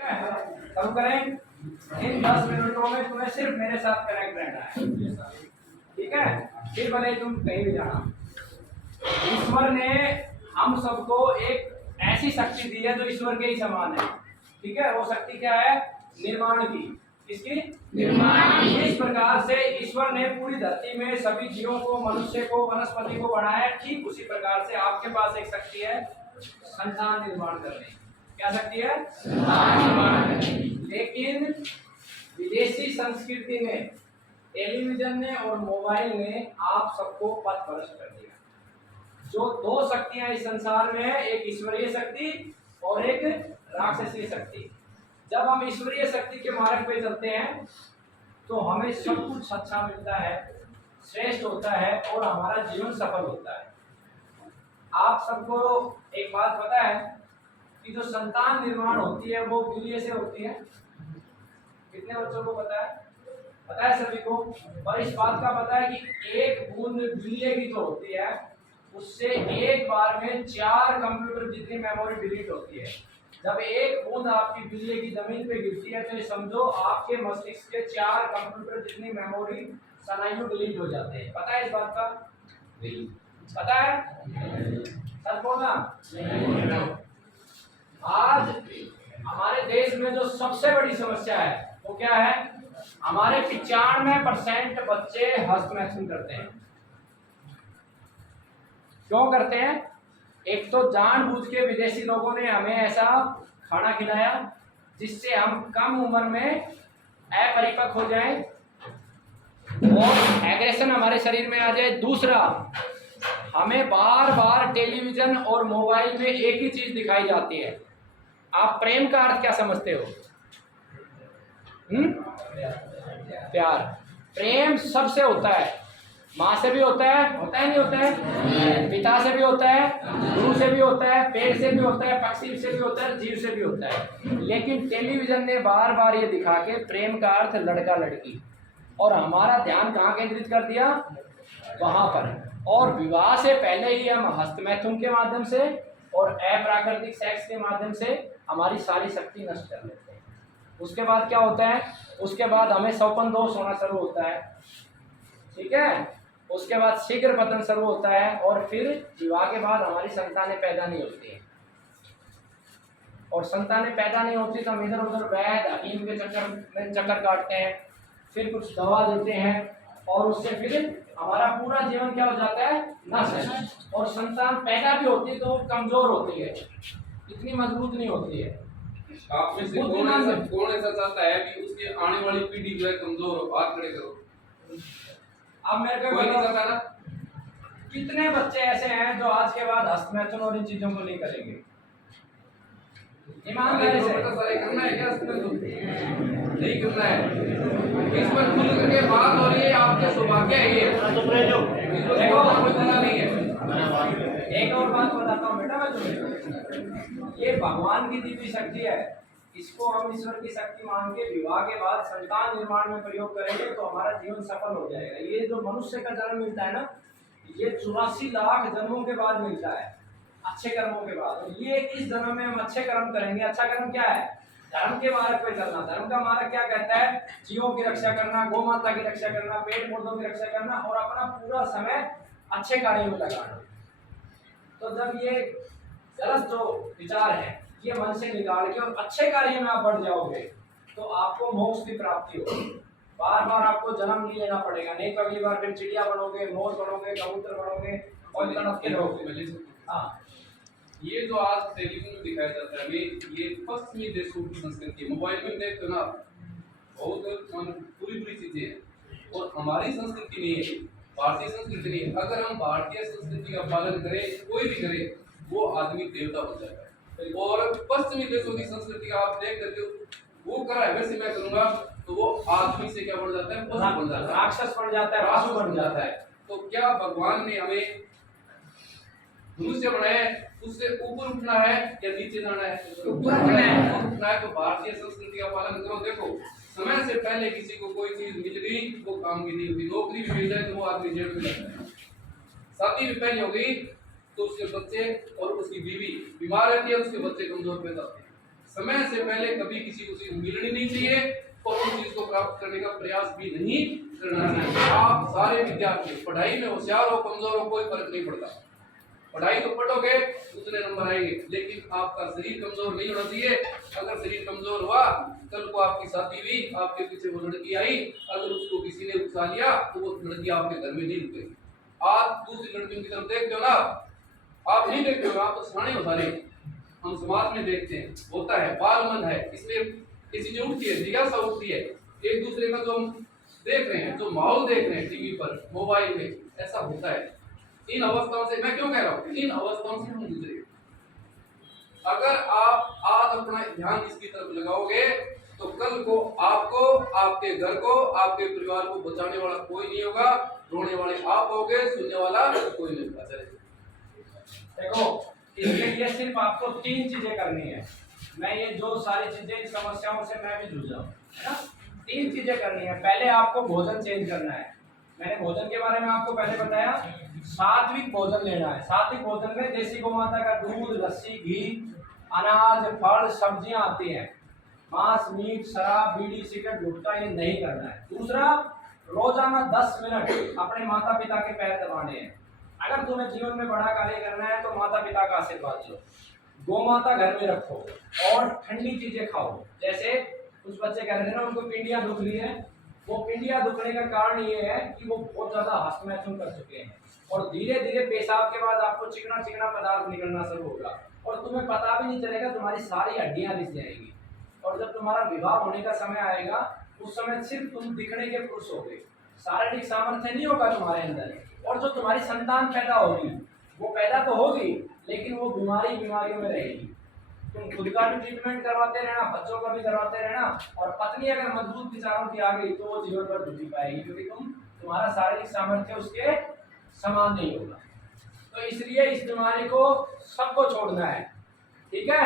कम करें। इन 10 मिनटों में तुम्हें सिर्फ मेरे साथ कनेक्ट रहना है, ठीक है। फिर भले तुम कहीं भी जाना। ईश्वर ने हम सबको एक ऐसी शक्ति दी है जो ईश्वर के ही समान है, ठीक है। वो शक्ति क्या है? निर्माण की। किसकी? निर्माण। इस प्रकार से ईश्वर ने पूरी धरती में सभी जीवों को, मनुष्य को, वनस्पति को बनाया। ठीक उसी प्रकार से आपके पास एक शक्ति है संतान निर्माण करने की। क्या शक्ति है? संतान निर्माण करने की। लेकिन विदेशी संस्कृति ने, टेलीविजन ने और मोबाइल ने आप सबको पथभ्रष्ट कर दिया। जो दो शक्तियां इस संसार में है, एक ईश्वरीय शक्ति और एक राक्षसीय शक्ति। जब हम ईश्वरीय शक्ति के मार्ग पे चलते हैं तो हमें सब कुछ अच्छा मिलता है, श्रेष्ठ होता है और हमारा जीवन सफल होता है। आप सबको एक बात पता है कि जो संतान निर्माण होती है वो वीर्य से होती है। कितने बच्चों को पता है? पता है सभी को। और इस बात का पता है कि एक बूंद वीर्य की जो होती है उससे एक बार में 4 कंप्यूटर जितनी मेमोरी डिलीट होती है। जब एक बूंद आपकी वीर्य की जमीन पे गिरती है तो ये समझो आपके मस्तिष्क के 4 कंप्यूटर जितनी मेमोरी स्नायु डिलीट हो जाते हैं। पता है इस बात का? पता है? सच बोलना। आज हमारे देश में जो सबसे बड़ी समस्या है वो क्या है? हमारे 95% बच्चे हस्तमैथुन करते हैं। क्यों करते हैं? एक तो जानबूझ के विदेशी लोगों ने हमें ऐसा खाना खिलाया जिससे हम कम उम्र में अपरिपक्व हो जाएं और एग्रेशन हमारे शरीर में आ जाए। दूसरा, हमें बार बार टेलीविजन और मोबाइल में एक ही चीज दिखाई जाती है। आप प्रेम का अर्थ क्या समझते हो? प्यार। प्रेम सबसे होता है। माँ से भी होता है नहीं होता है? पिता से भी होता है, गुरु से भी होता है, पेड़ से भी होता है, पक्षी से भी होता है, जीव से भी होता है। लेकिन टेलीविजन ने बार बार ये दिखा के प्रेम का अर्थ लड़का लड़की, और हमारा ध्यान कहाँ केंद्रित कर दिया? वहां पर। और विवाह से पहले ही हम हस्तमैथुन के माध्यम से और अप्राकृतिक सेक्स के माध्यम से हमारी सारी शक्ति नष्ट कर लेते हैं। उसके बाद क्या होता है? उसके बाद हमें सौपन दोष होना शुरू होता है, ठीक है। उसके बाद शीघ्र पतन शुरू होता है और फिर विवाह के बाद हमारी संतानें पैदा नहीं होती हैं। और संतानें पैदा नहीं होती तो हम इधर उधर वैद्य हकीम के चक्कर काटते हैं, फिर कुछ दवा देते हैं और उससे फिर हमारा पूरा जीवन क्या हो जाता है? नष्ट। और संतान पैदा भी होती है तो कमजोर होती है, इतनी मजबूत नहीं होती है। आप में से कौन ऐसा चाहता है कि उसकी आने वाली पीढ़ी जो है कमजोर हो? हाथ खड़े करो। अब मेरे को चाहता ना, कितने बच्चे ऐसे हैं जो आज के बाद हस्तमैथुन और इन चीजों को नहीं करेंगे? ईमानदारी से करना है क्या? नहीं करना है। इस पर खुल करके बात हो रही है, आपके सौभाग्य है ये। नहीं है। एक और बात बताता हूँ बेटा मैं तुम्हें, ये भगवान की दी हुई शक्ति है। इसको हम ईश्वर की शक्ति मान के विवाह के बाद संतान निर्माण में प्रयोग करेंगे तो हमारा जीवन सफल हो जाएगा। ये जो मनुष्य का जन्म मिलता है ना, ये 84 लाख जन्मों के बाद मिलता है, अच्छे कर्मों के बाद। ये इस जन्म में हम अच्छे कर्म करेंगे। अच्छा कर्म क्या है? धर्म के मार्ग पे चलना। धर्म का मार्ग क्या कहता है? जीवों की रक्षा करना, गौ माता की रक्षा करना, पेड़ पौधों की रक्षा करना और अपना पूरा समय अच्छे कार्यों में लगाना। तो जब ये गलत जो विचार है ये मन से निकाल के और अच्छे कार्य में आप बढ़ जाओगे तो आपको मोक्ष की प्राप्ति होगी। बार बार आपको जन्म नहीं लेना पड़ेगा। नहीं तो अगली बार फिर चिड़िया बनोगे, मोर बनोगे, कबूतर बनोगे और तड़प के रहोगे। हाँ, ये जो आज टेलीविजन में दिखाया जाता है ये पश्चिमी देशों की संस्कृति। मोबाइल में देखते ना बहुत पूरी चीजें हैं और हमारी संस्कृति नहीं है, भारतीय संस्कृति नहीं है। अगर हम भारतीय संस्कृति का पालन करें, कोई भी करे, वो आदमी देवता बन जाता है। और पश्चिमी देशों की संस्कृति का आप देख करके वो करा है वैसे मैं करूंगा तो वो आदमी से क्या बन जाता है? पशु बन जाता है, राक्षस बन जाता है, पशु बन जाता है। तो क्या भगवान ने हमें मनुष्य बनाया उससे ऊपर उठना है या नीचे जाना है? ऊपर उठना है। तो भारतीय संस्कृति का पालन करो। देखो, समय से पहले किसी को कोई चीज मिल गई वो काम की नहीं होती। नौकरी भी मिल जाए तो वो आदमी जेल में लगता है। शादी भी पहले हो गई तो उसके बच्चे और उसकी बीवी बीमार रहती है, उसके बच्चे कमजोर पैदा होते हैं। समय से पहले कभी किसी को चीज मिलनी नहीं चाहिए और उस चीज को प्राप्त करने का प्रयास भी नहीं करना चाहिए। आप सारे विद्यार्थी पढ़ाई में होशियार हो कमजोर हो कोई फर्क नहीं पड़ता, पढ़ाई तो पढ़ोगे उतने नंबर आएंगे, लेकिन आपका शरीर कमजोर नहीं होना चाहिए। अगर शरीर कमजोर हुआ, कल को आपकी शादी हुई, आपके पीछे वो लड़की आई, अगर उसको किसी ने उकसा लिया तो वो लड़की आपके घर में नहीं रुकेगी। आज दूसरी लड़कियों की तरफ देखते हो ना, आप नहीं देखते हो, आप तो सियाने हो सारे, हम समाज में देखते हैं, होता है, बाल मन है, इसमें ये चीजें उठती है, जिज्ञासा उठती है, एक दूसरे का जो हम देख रहे हैं, जो माहौल देख रहे हैं टीवी पर, मोबाइल में, ऐसा होता है। इन अवस्थाओं से मैं क्यों कह रहा हूँ, इन अवस्थाओं से हम गुजरे। अगर आप आज अपना ध्यान इसकी तरफ लगाओगे तो कल को आपको, आपके घर को, आपके परिवार को बचाने वाला कोई नहीं होगा, रोने वाले आप होगे, सुनने वाला कोई नहीं होगा। देखो, इसके लिए सिर्फ आपको 3 चीजें करनी है। मैं ये जो सारी चीजें, इन समस्याओं से मैं भी जूझा हूं, है ना। 3 चीजें करनी है। पहले आपको भोजन चेंज करना है। मैंने भोजन के बारे में आपको पहले बताया, सात्विक भोजन लेना है। सात्विक भोजन में देसी गौ माता का दूध, लस्सी, घी, अनाज, फल, सब्जियां आती हैं। मांस, मीट, शराब, बीड़ी, सिगरेट, गुटखा ये नहीं करना है। दूसरा, रोजाना 10 मिनट अपने माता पिता के पैर दबाने हैं। अगर तुम्हें जीवन में बड़ा कार्य करना है तो माता पिता का आशीर्वाद लो, गौ माता घर में रखो और ठंडी चीजें खाओ। जैसे कुछ बच्चे कह रहे थे ना, उनको पिंडियां दुख रही है, वो पिंडियां दुखने का कारण ये है कि वो बहुत ज्यादा हस्तमैथुन कर चुके हैं और धीरे धीरे पेशाब के बाद आपको चिकना चिकना पदार्थ निकलना शुरू होगा और तुम्हें पता भी नहीं चलेगा, तुम्हारी सारी हड्डियां रिस जाएंगी। और जब तुम्हारा विवाह होने का समय आएगा, उस समय सिर्फ तुम दिखने के पुरुष होगे, शारीरिक सामर्थ्य नहीं होगा तुम्हारे अंदर। और जो तुम्हारी संतान पैदा होगी, वो पैदा तो होगी लेकिन वो बीमारियों में रहेगी। तुम खुद का भी ट्रीटमेंट करवाते रहना, बच्चों का भी करवाते रहना, और पत्नी अगर मजबूत विचारों की आ गई तो वो जीवन भर दुखी पाएगी, क्योंकि तुम्हारा शारीरिक सामर्थ्य उसके समान नहीं होगा। तो इसलिए इस बीमारी को सबको छोड़ना है, ठीक है,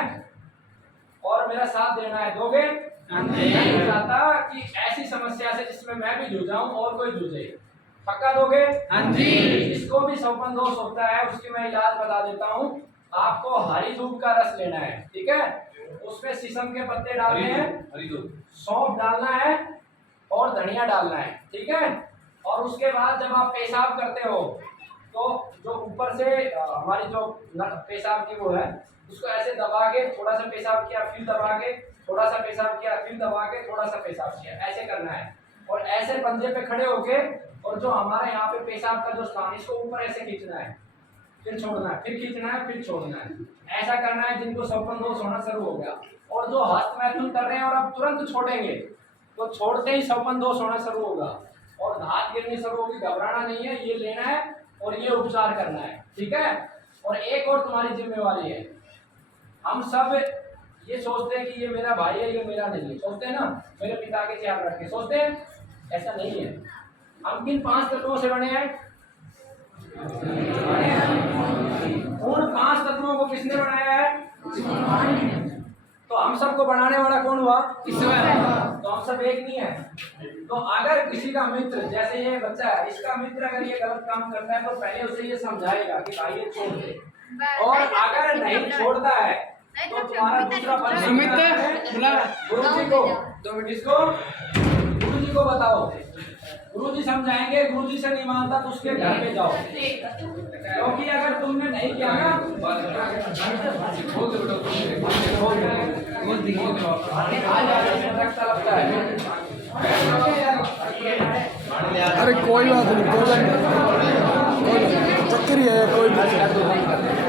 और मेरा साथ देना है। दोगे? मैं नहीं चाहता कि ऐसी समस्या से जिसमें मैं भी जूझाऊं और कोई जूझे। पक्का दोगे? हाँ जी। जिसको भी सौपन दोष होता है उसकी मैं इलाज बता देता हूँ। आपको हरी दूब का रस लेना है, ठीक है, उसमें शीशम के पत्ते डालने हैं, सौंफ डालना है और धनिया डालना है, ठीक है। और उसके बाद जब आप पेशाब करते हो तो जो ऊपर से हमारी जो पेशाब की वो है, उसको ऐसे दबा के थोड़ा सा पेशाब किया, फिर दबा के थोड़ा सा पेशाब किया, फिर दबा के थोड़ा सा पेशाब किया, ऐसे करना है। और ऐसे पंजे पे खड़े होके, और जो हमारे यहाँ पे पेशाब का जो स्थान, इसको ऊपर ऐसे खींचना है, फिर छोड़ना है, फिर खींचना है, फिर छोड़ना है। ऐसा करना है जिनको सौपन दोष होना शुरू हो गया और जो हस्तमैथुन कर रहे हैं और अब तुरंत छोड़ेंगे, तो छोड़ते ही सौपन दोष होना शुरू होगा और धात गिरनी शुरू होगी। घबराना नहीं है, ये लेना है और ये उपचार करना है, ठीक है। और एक और तुम्हारी जिम्मेवारी है, हम सब ये सोचते हैं कि ये मेरा भाई है, ये मेरा नहीं है, सोचते हैं ना, मेरे पिता के ख्याल रख के सोचते हैं, ऐसा नहीं है। हम किन 5 तत्वों से बने हैं? उन 5 तत्वों को किसने बनाया है? तो हम सबको बनाने वाला कौन हुआ? ईश्वर। तो हम सब एक नहीं है। तो अगर किसी का मित्र, जैसे ये बच्चा है, इसका मित्र अगर ये गलत काम करता है तो पहले उसे ये समझाएगा कि भाई ये छोड़ दे, और अगर नहीं छोड़ता है तो तुम्हारा दूसरा गुरुजी को, इसको गुरुजी को बताओ, गुरुजी समझाएंगे। गुरुजी से नहीं मानता तो उसके घर पे जाओ, क्योंकि अगर तुमने नहीं किया ना, अरे कोई बात नहीं, चक्कर ही है, कोई बात नहीं।